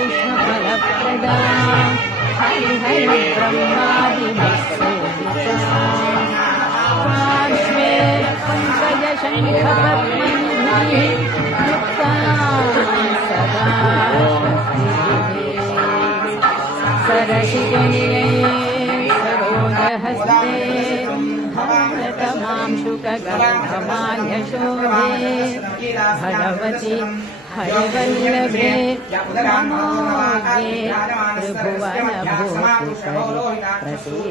भक्ताभूषणफलप्रदा हरिहरब्रह्मादिभिस्सेविता पार्श्वे पङ्कजशङ्खपद्मनिभिः युक्ता सदा सरसिजनिलये सरोजहस्ते भारतमांशुकगर्भमाल्यशोभे भगवति हरिवल्लभे नमोऽग्ने त्रिभुवनभूषितये प्रसीद